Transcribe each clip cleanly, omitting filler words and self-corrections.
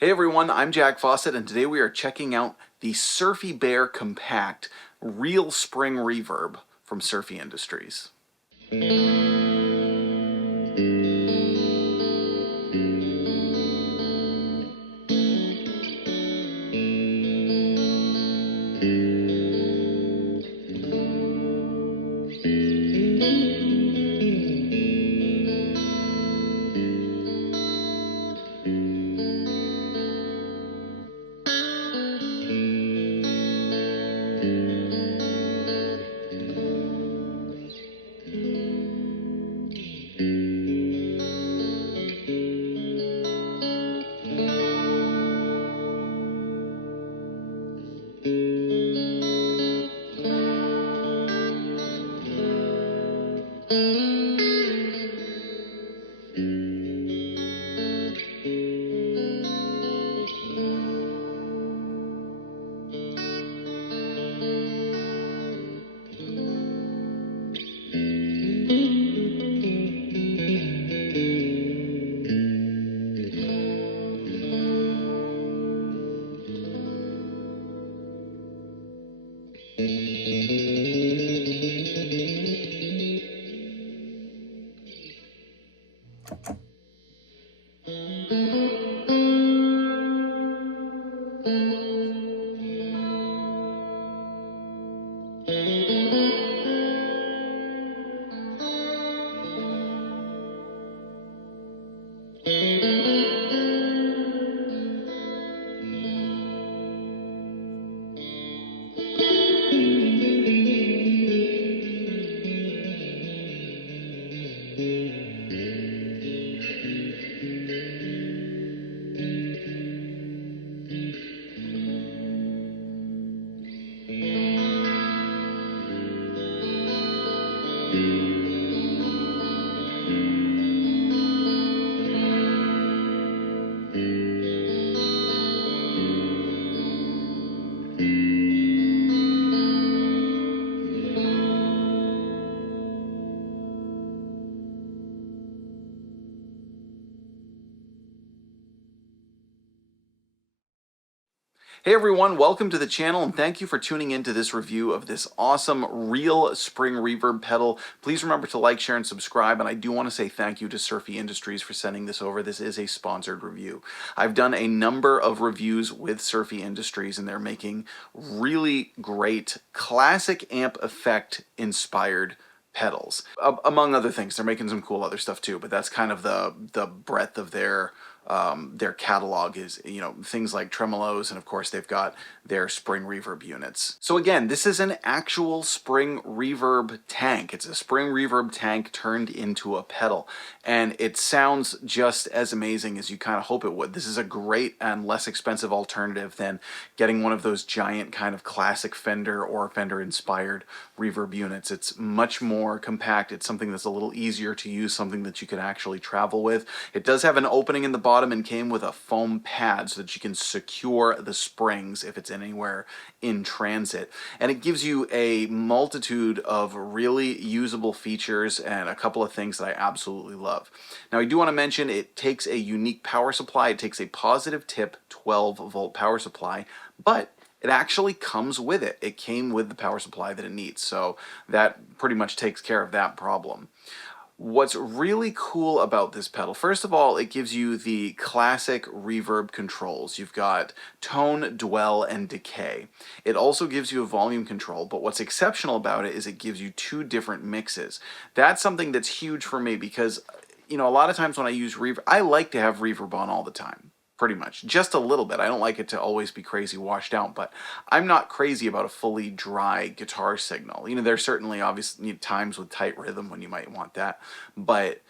Hey everyone, I'm Jack Fossett, and today we are checking out the Surfybear Compact Real Spring Reverb from Surfy Industries. Hey everyone, welcome to the channel and thank you for tuning into this review of this awesome Real Spring Reverb pedal. Please remember to like, share, and subscribe, and I do want to say thank you to Surfy Industries for sending this over. This is a sponsored review. I've done a number of reviews with Surfy Industries and they're making really great classic amp effect inspired pedals. Among other things, they're making some cool other stuff too, but that's kind of the breadth of their catalog is, you know, things like tremolos, and of course they've got their spring reverb units. So again, this is an actual spring reverb tank. It's a spring reverb tank turned into a pedal, and it sounds just as amazing as you kind of hope it would. This is a great and less expensive alternative than getting one of those giant kind of classic Fender or Fender inspired reverb units. It's much more compact. It's something that's a little easier to use, something that you can actually travel with. It does have an opening in the bottom and came with a foam pad so that you can secure the springs if it's anywhere in transit. And it gives you a multitude of really usable features and a couple of things that I absolutely love. Now I do want to mention it takes a unique power supply. It takes a positive tip 12-volt power supply, but it actually comes with it. It came with the power supply that it needs, so that pretty much takes care of that problem. What's really cool about this pedal, first of all, it gives you the classic reverb controls. You've got tone, dwell, and decay. It also gives you a volume control, but what's exceptional about it is it gives you two different mixes. That's something that's huge for me because, you know, a lot of times when I use reverb, I like to have reverb on all the time. Pretty much. Just a little bit. I don't like it to always be crazy washed out, but I'm not crazy about a fully dry guitar signal. You know, there's certainly obviously times with tight rhythm when you might want that, but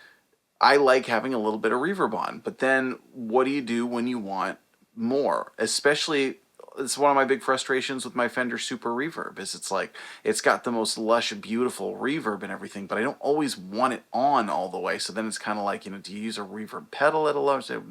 I like having a little bit of reverb on. But then what do you do when you want more? Especially, it's one of my big frustrations with my Fender Super Reverb is it's like, it's got the most lush, beautiful reverb and everything, but I don't always want it on all the way. So then it's kind of like, you know, do you use a reverb pedal at a low? So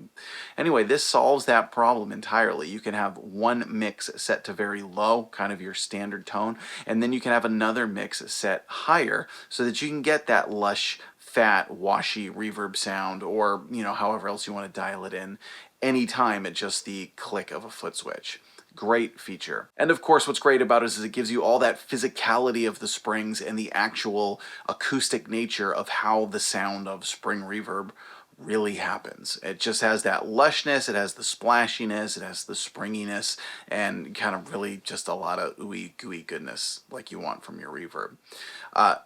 anyway, this solves that problem entirely. You can have one mix set to very low, kind of your standard tone, and then you can have another mix set higher so that you can get that lush, fat, washy reverb sound, or, you know, however else you want to dial it in. anytime at just the click of a foot switch. Great feature. And of course, what's great about it is it gives you all that physicality of the springs and the actual acoustic nature of how the sound of spring reverb really happens. It just has that lushness, it has the splashiness, it has the springiness, and kind of really just a lot of ooey gooey goodness like you want from your reverb.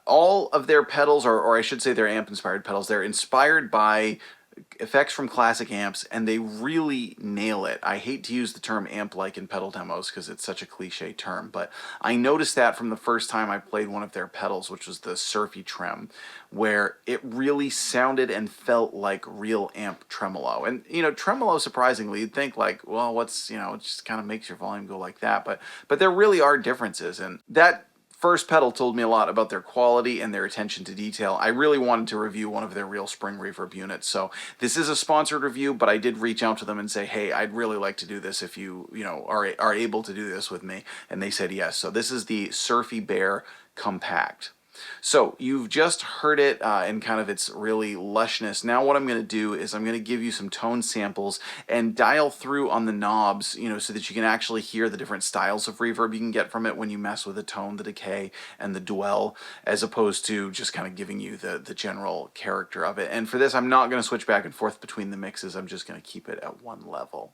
All of their pedals, or I should say their amp-inspired pedals, they're inspired by effects from classic amps, and they really nail it. I hate to use the term amp-like in pedal demos because it's such a cliche term, but I noticed that from the first time I played one of their pedals, which was the Surfy trem, where it really sounded and felt like real amp tremolo. And, you know, tremolo, surprisingly, you'd think like, well, what's, you know, it just kind of makes your volume go like that, but there really are differences, and that first pedal told me a lot about their quality and their attention to detail. I really wanted to review one of their real spring reverb units, so this is a sponsored review, but I did reach out to them and say, hey, I'd really like to do this if you know, are able to do this with me, and they said yes. So this is the Surfybear Compact. So you've just heard it in kind of its really lushness. Now what I'm going to do is I'm going to give you some tone samples and dial through on the knobs, you know, so that you can actually hear the different styles of reverb you can get from it when you mess with the tone, the decay, and the dwell, as opposed to just kind of giving you the general character of it. And for this, I'm not going to switch back and forth between the mixes. I'm just going to keep it at one level.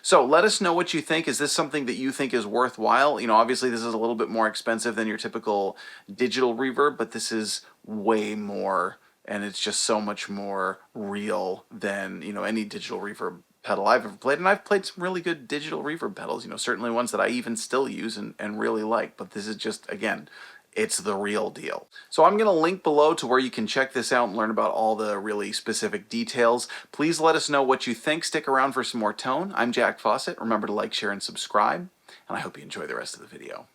So let us know what you think. Is this something that you think is worthwhile? You know, obviously this is a little bit more expensive than your typical digital reverb, but this is way more, and it's just so much more real than, you know, any digital reverb pedal I've ever played. And I've played some really good digital reverb pedals, you know, certainly ones that I even still use and really like, but this is just, again, it's the real deal. So I'm going to link below to where you can check this out and learn about all the really specific details. Please let us know what you think. Stick around for some more tone. I'm Jack Fossett. Remember to like, share, and subscribe, and I hope you enjoy the rest of the video.